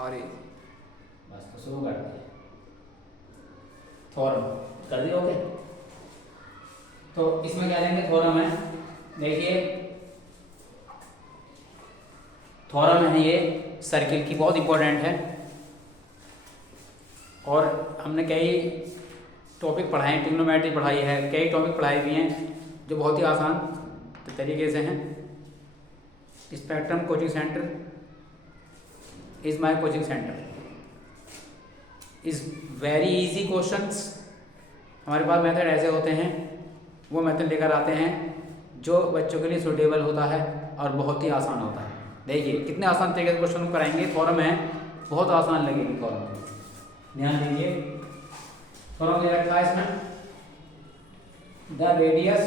RA। बस तो शुरू करते हैं। थ्योरम कर दिया ओके। तो इसमें क्या लेंगे, थ्योरम है। देखिए थ्योरम है ये सर्किल की, बहुत इंपॉर्टेंट है। और हमने कई टॉपिक पढ़ाए हैं, ट्रिग्नोमेट्री पढ़ाई है, कई टॉपिक पढ़ाए भी हैं जो बहुत ही आसान तरीके से हैं। Spectrum coaching centre is my coaching centre, is very easy questions. हमारे पास मेथड ऐसे होते हैं, वो मेथड लेकर आते हैं जो बच्चों के लिए सूटेबल होता है और बहुत ही आसान होता है। देखिए कितने आसान तरीके से क्वेश्चन कराएंगे। थ्योरम है, बहुत आसान लगेगी थ्योरम, ध्यान दीजिए। थ्योरम दे रखा है इसमें, the radius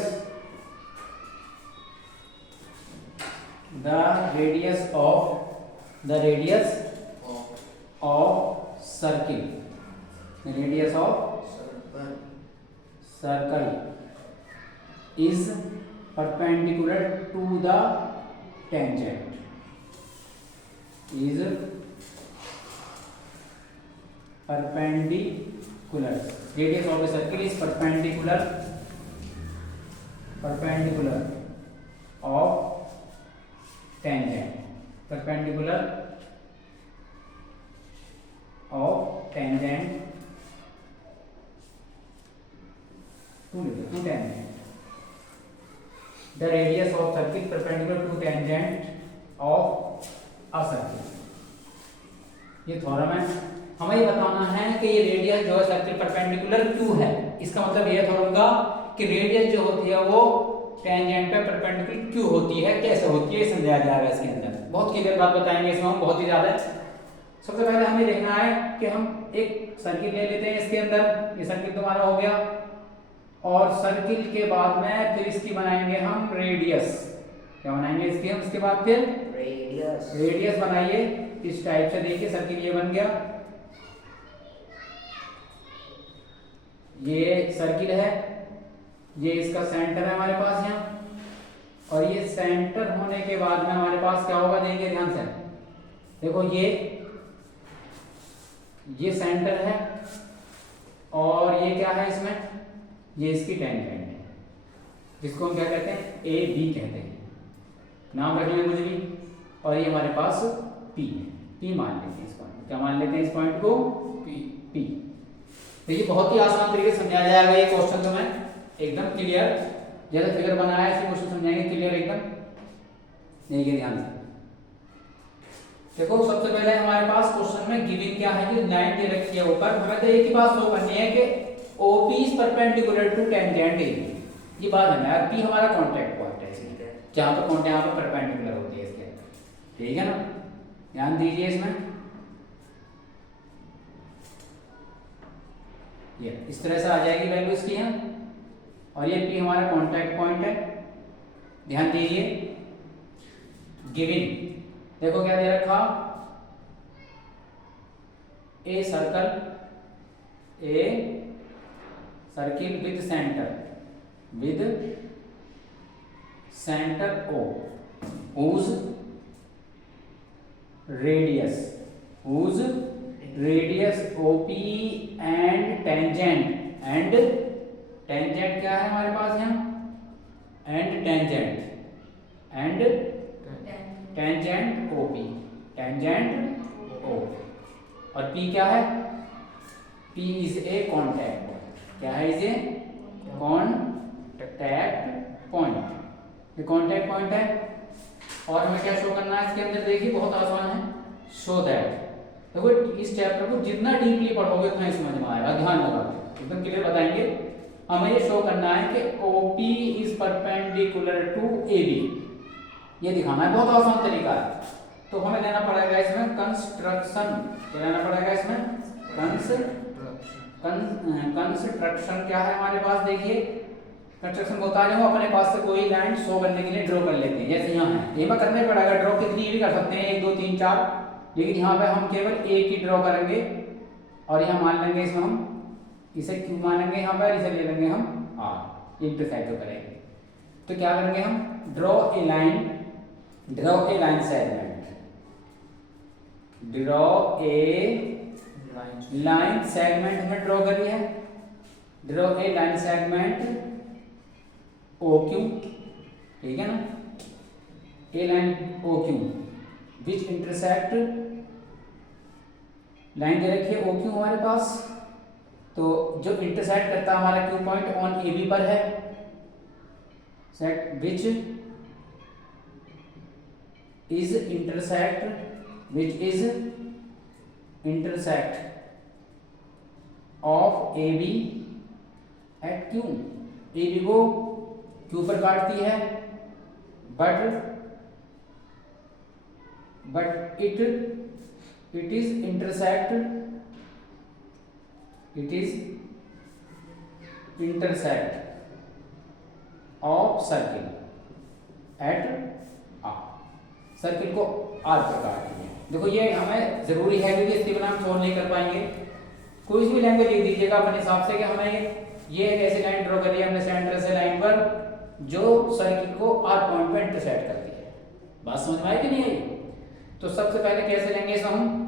of circle, radius of circle is perpendicular to the tangent, is perpendicular, radius of a circle is perpendicular of tangent, perpendicular of tangent to tangent. The radius of circle perpendicular to tangent of a circle. ये theorem है। हमें ये बताना है कि ये radius जो है सर्किल परपेंडिकुलर क्यों है। इसका मतलब ये थ्योरम का कि रेडियस जो होती है वो टेंजेंट पे परपेंडिकुलर क्यों होती है, कैसे होती है, समझाया जाएगा इसके अंदर। बहुत क्लियर बात बताएंगे इसमें हम, बहुत ही ज्यादा। सबसे पहले हमें देखना है कि हम एक सर्किल ले लेते हैं। इसके अंदर ये सर्किल तुम्हारा हो गया, और सर्किल के बाद में फिर इसकी बनाएंगे हम रेडियस। क्या बनाएंगे इसकी हम? इसके बाद फिर रेडियस बनाइए इस टाइप से। देखिए सर्किल ये बन गया, ये सर्किल है, ये इसका सेंटर है हमारे पास यहाँ, और ये सेंटर होने के बाद में हमारे पास क्या होगा, देखिए ध्यान से देखो, ये सेंटर है, और ये क्या है इसमें, ये इसकी टेंजेंट है, जिसको हम क्या कहते हैं, ए बी कहते हैं, नाम रख लेंगे कुछ भी। और ये हमारे पास पी है, पी मान लेते हैं इस पॉइंट, क्या मान लेते हैं इस पॉइंट को, पी। तो ये बहुत ही आसान तरीके से समझाया जाएगा ये क्वेश्चन, तो मैं एकदम क्लियर, जैसे फिगर बनाया है ऐसे क्वेश्चन समझाएंगे क्लियर एकदम। देखिए ध्यान से देखो, सबसे पहले हमारे पास क्वेश्चन में गिवन क्या है, जो लाइन दे रखी है ऊपर, हमें तो एक ही बात शो करनी है कि OP is perpendicular to tangent AB। ये बात है ना, P हमारा कांटेक्ट पॉइंट है इसमें, जहां पर कॉन्टेक्ट यहाँ पर परपेंडिकुलर होती है इसके, ठीक है ना, ध्यान दीजिए इसमें। ये इस तरह से आ जाएगी वैल्यू इसकी यहाँ, और ये P हमारा कांटेक्ट पॉइंट है, ध्यान दीजिए। गिवन देखो क्या दे रखा, a circle with centre O, whose radius OP and tangent क्या है हमारे पास यहाँ, and tangent OP, O, और P क्या है, P is a contact point, क्या है इसे, कॉन्टैक्ट पॉइंट, ये कॉन्टैक्ट पॉइंट है। और हमें क्या शो करना है इसके अंदर, देखिए बहुत आसान है, शो दैट। देखो इस चैप्टर को जितना डीपली पढ़ोगे उतना ही समझ में आएगा, ध्यान लगा एकदम क्लियर बताएंगे। हमें ये शो करना है कि OP is perpendicular to AB, ये दिखाना है, बहुत आसान तरीका है। तो हमें लेना पड़ेगा इसमें कंस्ट्रक्शन, क्या लेना पड़ेगा इसमें, कंस्ट्रक्शन क्या है हमारे पास, देखिए कंस्ट्रक्शन बता रहे हो, अपने पास से कोई लाइन शो करने के लिए ड्रॉ कर लेते हैं, जैसे यहाँ है, ये करना ही पड़ेगा ड्रॉ, कितनी भी कर सकते हैं, 1 2 3 4, लेकिन यहाँ पे हम केवल एक ही ड्रॉ करेंगे, और यहाँ मान लेंगे इसमें हम इसे क्यू मानेंगे, यहाँ पर इसे ले लेंगे हम आर, इंटरसेक्ट जो करेंगे। तो क्या करेंगे हम, draw a line segment, draw a line segment हमें ड्रॉ करी है, draw a line segment O Q, ठीक है ना, a line O Q which intersect, line दे रखी है ओ क्यू हमारे पास, तो जो इंटरसेक्ट करता है हमारा Q point on A B पर है, set which is intersect, which is intersect of A B at Q, A B को क्यू पर काटती है, but it is intersect of circle at R, circle को R पर काटती है। देखो ये हमें जरूरी है क्योंकि इसके बिना हम सोल्व नहीं कर पाएंगे। कोई भी लैंग्वेज लिख दीजिएगा अपने हिसाब से कि हमें ये एक ऐसी लाइन ड्रॉ करी है हमने सेंटर से लाइन पर जो सर्किल को R पॉइंट पर इंटरसेक्ट करती है। बात समझ में आई कि नहीं आई? तो सबसे पहले कैसे लेंगे इसको हम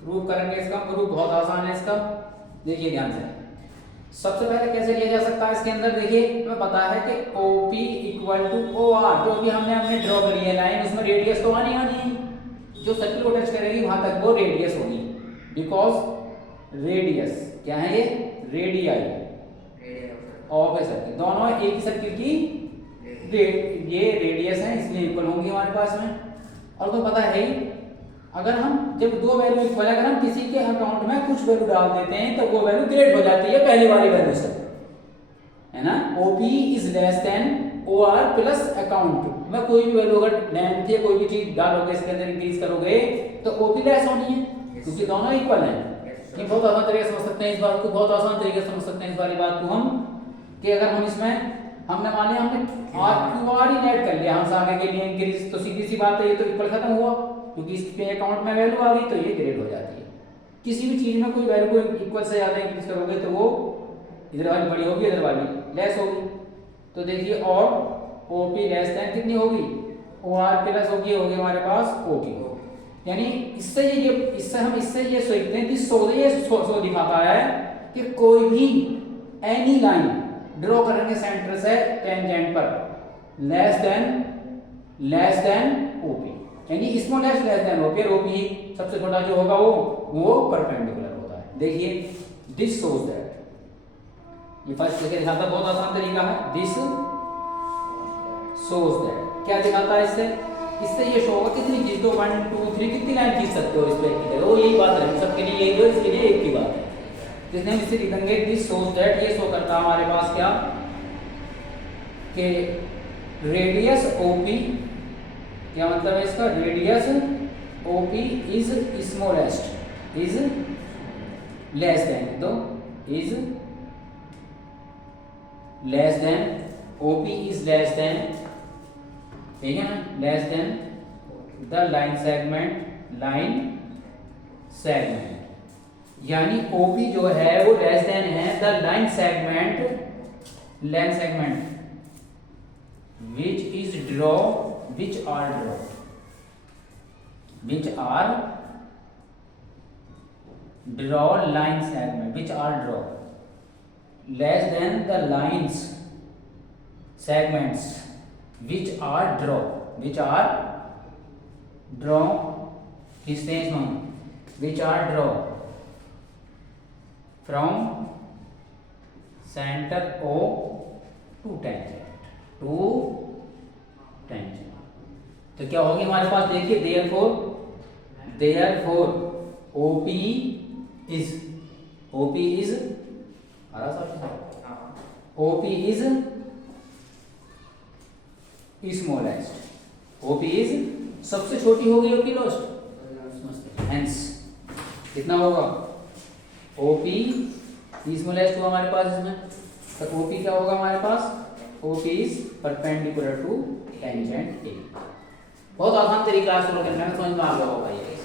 प्रूव करेंगे, इसका प्रूफ बहुत आसान है इसका, देखिए ध्यान से। सबसे पहले कैसे लिया जा सकता है इसके अंदर, देखिए हमें पता है कि OP इक्वल टू OR, जो भी हमने ड्रॉ करी है लाइन, उसमें रेडियस तो आनी जो सर्किल को टच करेगी वहां तक वो रेडियस होगी, बिकॉज रेडियस क्या है, ये रेडियाई ऑफ ए सर्किल, दोनों एक ही सर्किल की ये रेडियस है इसलिए इक्वल होंगी हमारे पास में। और तो पता है ही अगर हम जब दो वैल्यू इक्वल, अगर हम किसी के अकाउंट में कुछ वैल्यू डाल देते हैं तो वो वैल्यू ग्रेट हो जाती है पहली वाली वैल्यू से, है ना। OP is less then OR plus account में कोई भी वैल्यू अगर लेंथ या कोई भी चीज डालोगे इसके अंदर इंक्रीज करोगे तो OP लेस होनी है क्योंकि दोनों इक्वल हैं। ये बहुत आसान तरीके से समझ सकते हैं इस बात को, बहुत आसान तरीके से समझ सकते हैं इस वाली बात को हम, कि अगर हम इसमें हमने माने हमने QR ही ऐड कर लिया हम आगे के लिए इंक्रीज, तो सीधी सी बात है ये तो इक्वल खत्म हुआ क्योंकि इसके अकाउंट में वैल्यू आ गई तो ये ग्रेड हो जाती है। किसी भी चीज में कोई वैल्यू को इक्वल से ज्यादा इंक्रीज करोगे तो वो इधर वाली बड़ी होगी इधर वाली लेस होगी। तो देखिए और OP लेस देन कितनी होगी, OR प्लस होगी हमारे पास OP, यानी इससे हम ये सोचते हैं कि सो दिखाता है कि कोई भी एनी लाइन ड्रॉ करेंगे सेंटर से टेंजेंट पर लेस देन OP, यानी स्मॉलेस्ट लेस देन OP, और OP सबसे छोटा जो होगा वो परपेंडिकुलर होता है। देखिए दिस शोज दैट, ये फर्स्ट करके दिखाता है, बहुत आसान तरीका है। दिस शोज दैट क्या दिखाता है, इससे ये शो होगा कितनी चीज, तो 1 2 3 कितनी लाइन खींच सकते हो इस पे की जगह, वो यही बात है सबके लिए, यही हो इसके लिए एक ही बात है। जिसने हम इसे लिखेंगे दिस शोज दैट, ये शो करता है हमारे पास क्या कि रेडियस OP, क्या मतलब है इसका, radius OP is smallest, is less than, तो is less than OP is less than, ठीक है ना, less than the line segment, यानी OP जो है वो लेस देन है the line segment which are draw line segment, which are draw less than the lines segments which are draw किस range में, which are draw from center O to tangent तो क्या होगी हमारे पास, देखिए therefore OP is smallest, OP is सबसे छोटी होगी OP लोस्ट, हेंस कितना होगा OP स्मॉलेस्ट हुआ हमारे पास इसमें, तो OP क्या होगा हमारे पास, OP is perpendicular to tangent A। बहुत आसान तरीका है सोल्व करने में, समझ में आ गया होगा ये।